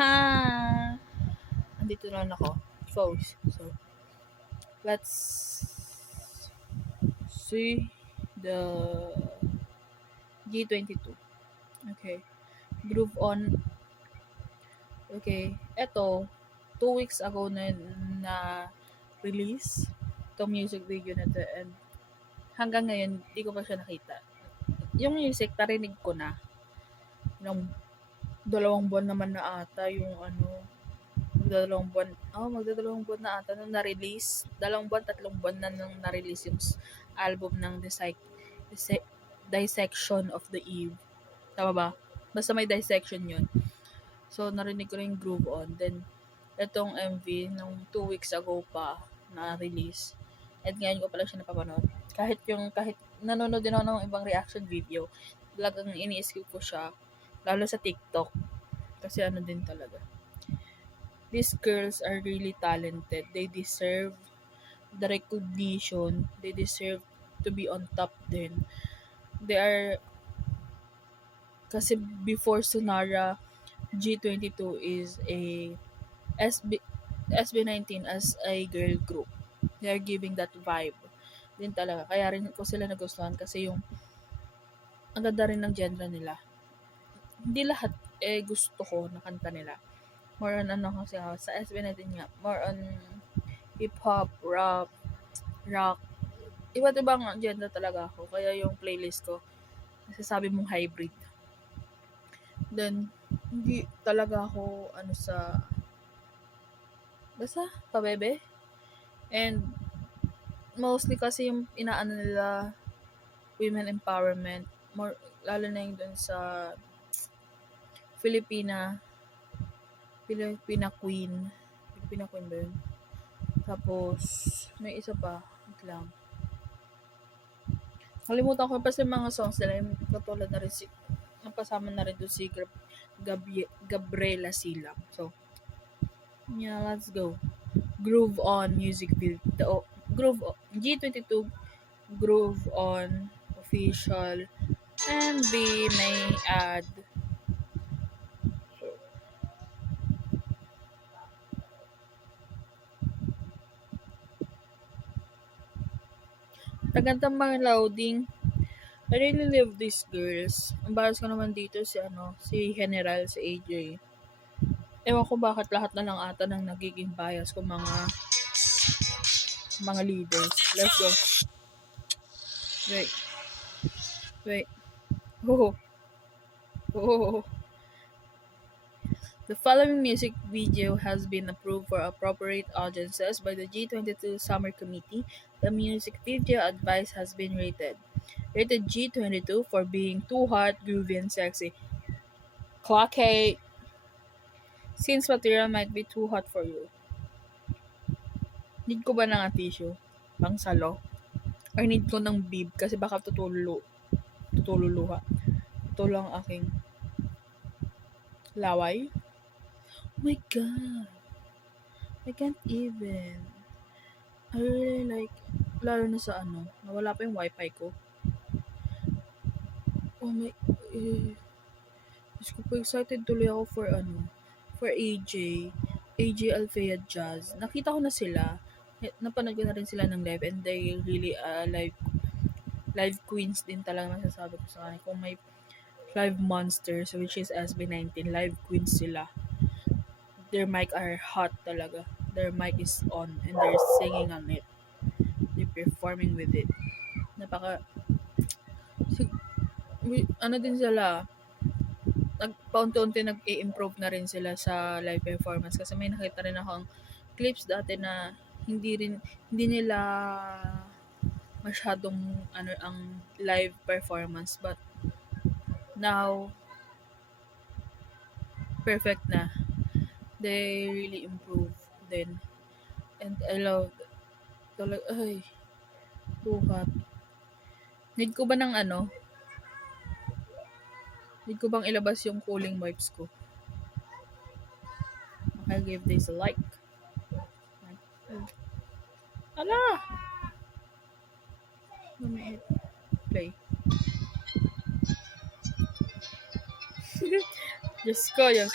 Ha! Andito na ako. Pause. So, let's see the G22. Okay. Groove on. Okay. Ito, 2 weeks ago na release itong music video na to, and hanggang ngayon, di ko pa siya nakita. Yung music, narinig ko na. Nung 2 buwan naman na ata yung magdadalawang buwan na ata nung na-release. 2 buwan, 3 buwan na nung na-release yung album ng Dissection of the Eve. Tama ba? Basta may dissection yun. So, narinig ko na yung Groove On. Then, itong MV, nung 2 weeks ago pa na-release. At ngayon ko pala siya napapanood. Kahit nanonood din ako ng ibang reaction video, talagang ini-skip ko siya. Lalo sa TikTok. Kasi ano din talaga. These girls are really talented. They deserve the recognition. They deserve to be on top din. They are, kasi before Sonara, G22 is a SB19 as a girl group. They are giving that vibe din talaga. Kaya rin ko sila nagustuhan kasi yung ang ganda rin ng genre nila. Hindi lahat gusto ko na kanta nila. More on kasi ako, sa SB19 nga, more on hip-hop, rock, iba't ibang genre talaga ako. Kaya yung playlist ko, nasasabi mong hybrid. Then, hindi talaga ako basta pabebe. And mostly kasi yung inaano nila, women empowerment, more lalo na yung dun sa Filipina Queen ba yun? Tapos may isa pa, wait lang, kalimutan ko pa sa mga songs nila, yung katulad na rin napasama na rin doon si Gabriela Silang. So yeah, let's go. Groove On music video. G22 Groove On official MV may add. Tagantang mga loading. I really love these girls. Ang balas ko naman dito si General, si AJ. Ewan ko bakit lahat na lang ata ng nagiging bias ko mga leaders. Let's go. Wait. Oh. The following music video has been approved for appropriate audiences by the G22 Summer Committee. The music video advice has been rated. Rated G22 for being too hot, groovy, and sexy. Clock 8. Since material might be too hot for you. Need ko ba ng tissue? Pang salo? Or need ko ng bib kasi baka tutululuha. Tutulo ang aking laway. Oh my god. I can't even. I really like, lalo na sa nawala pa yung wifi ko. Oh my, Diyos ko po, excited tuloy ako for AJ Alfea Jazz. Nakita ko na sila. Napanood ko na rin sila ng live, and they really live queens din talaga masasabi ko sa kanila. Kung may live monsters, which is SB19, live queens sila. Their mic are hot talaga. Their mic is on and they're singing on it. They're performing with it. Din sila, paunti-unti nag-i-improve na rin sila sa live performance kasi may nakita rin akong clips dati na hindi nila masyadong ang live performance, but now perfect na. They really improve then, and I love talaga. Ay, too hot. Need ko bang ilabas yung cooling wipes ko? I'll give this a like. Ala! Play. Diyos ko, yung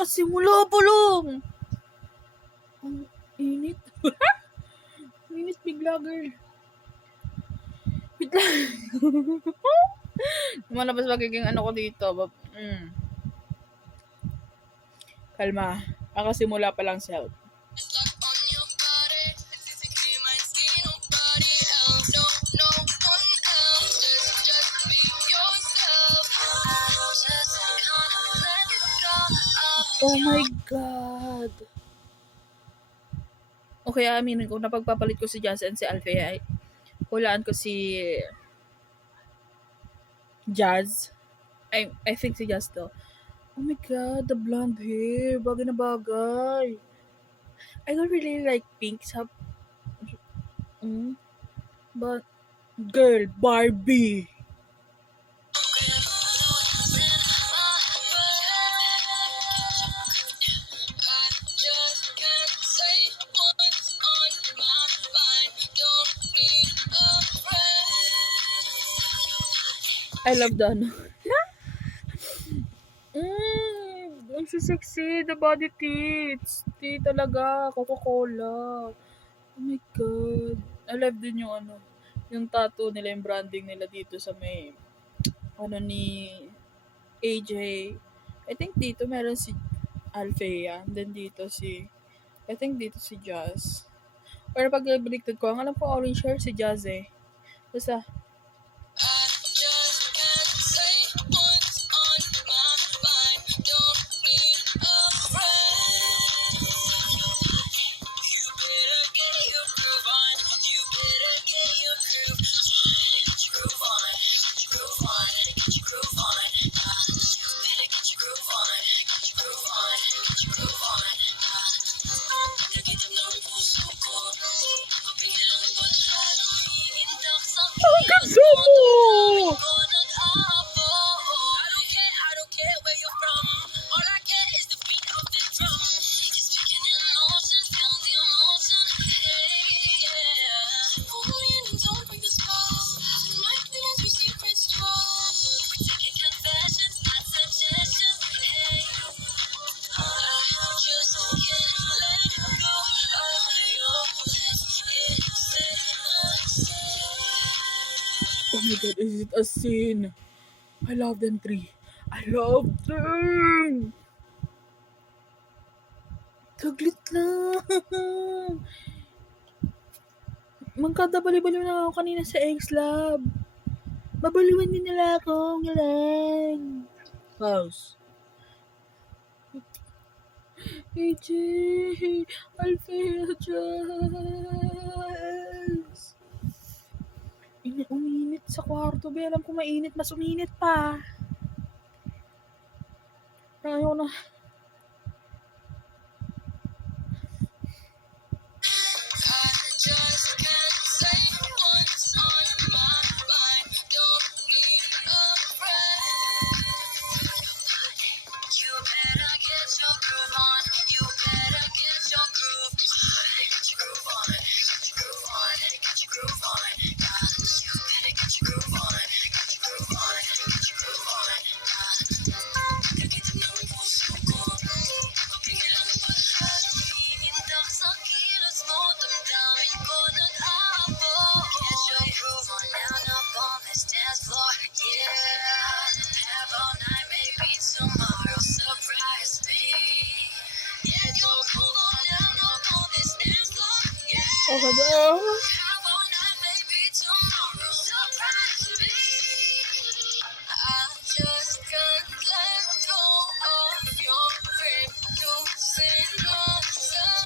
Kakasimula pa lang. Ang init. Init bigla, girl. Bigla. Lumalabas magiging ano ko dito. Kalma. Kakasimula pa lang, self. Oh my God. Okay, aminin ko, napagpapalit ko si Jazz and si Alfea. Hulaan ko si Jazz. I think si Jazz to. Oh my God, the blonde hair. Bagay na bagay. I don't really like pink. But, girl, Barbie. I love the ano. Ang sexy, the body tits. Tea talaga, Coca-Cola. Oh my God. I love din yung ano, yung tattoo nila, yung branding nila dito sa may, ano ni AJ. I think dito meron si Alfea. And then dito I think dito si Jazz. Pero pag baliktad ko, ang alam ko orange hair si Jazz eh. Basta, gusto mo! Oh my God, is it a sin? I love them three. I love them! Taglit lang! Magkadabali-baliw na ako kanina sa X-Lab. Babaliwan din nila ako. Galang. Pause. AJ! Alfea Jazz! Uminit sa kwarto. Be, alam ko mainit. Mas uminit pa. Ayaw na. Okay ba?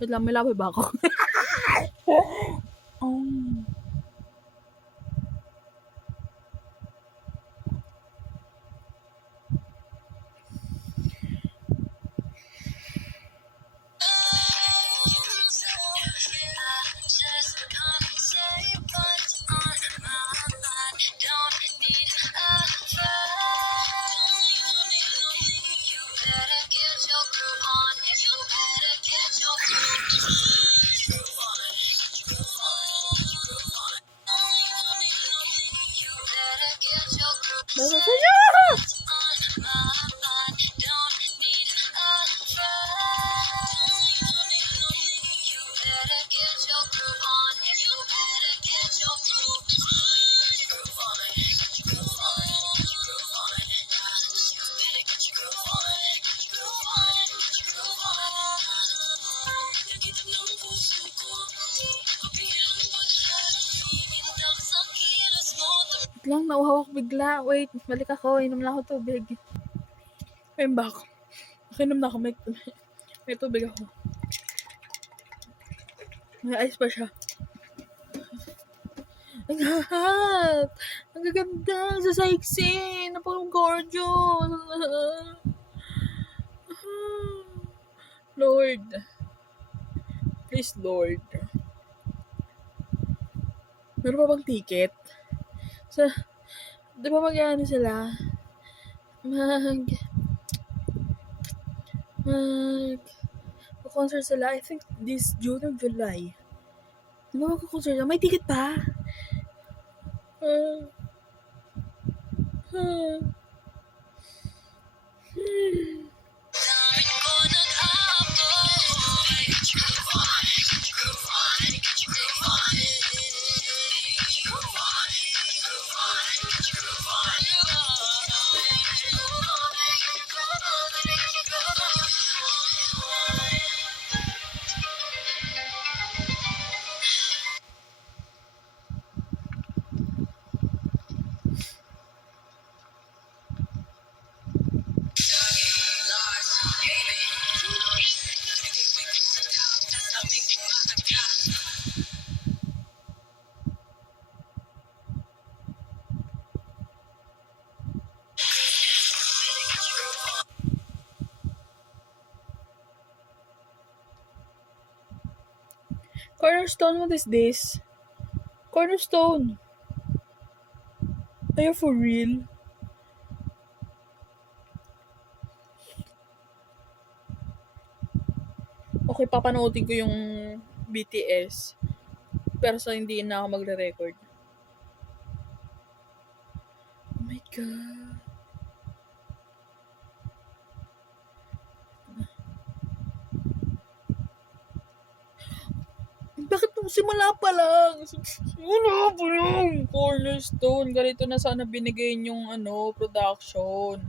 Wait lang, may labi ba ako? lang, nauhaw ako bigla. Wait, balik ako. Inom lang ako tubig. I'm back. Nakinom na ako. May tubig ako. May ice pa siya. Ang hot! Ang gaganda! Sa saiksi! Napaka-gorgeous! Lord. Please, Lord. Meron pa bang ticket? Di ba mag-ano sila? Concert sila, I think this June or July. Di ba mag-concert sila? May ticket pa? Cornerstone, what is this? Cornerstone. Are you for real? Okay, papanoodin ko yung BTS. Pero sa hindi na ako magre-record. Oh my God. Bakit nung simula pa lang? Simula pa lang. Cornerstone. Ganito na sana binigay yung production.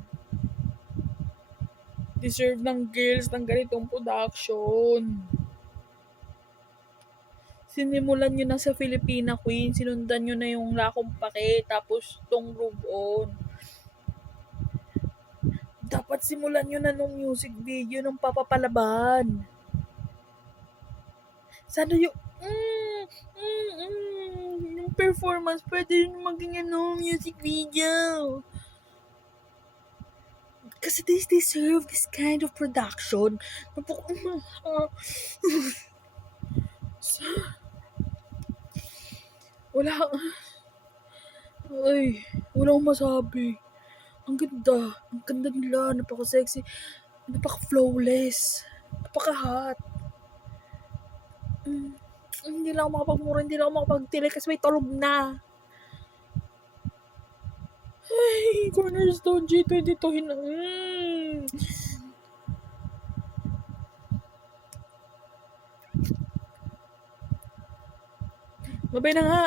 Deserve ng girls ng ganitong production. Sinimulan nyo na sa Filipina Queen. Sinundan nyo na yung Lakong Pake. Tapos tong Groove On. Dapat simulan nyo na nung music video ng Papapalaban. Sana yung yung performance pwede rin maging music video. Kasi they deserve this kind of production. Wala akong masabi. Ang ganda nila, napaka-sexy, napaka-flawless, napaka-hot. Hindi lang ako makapagmura, hindi lang ako makapagtili kasi may tulog na. Ay, Cornerstone G22 Babay na nga.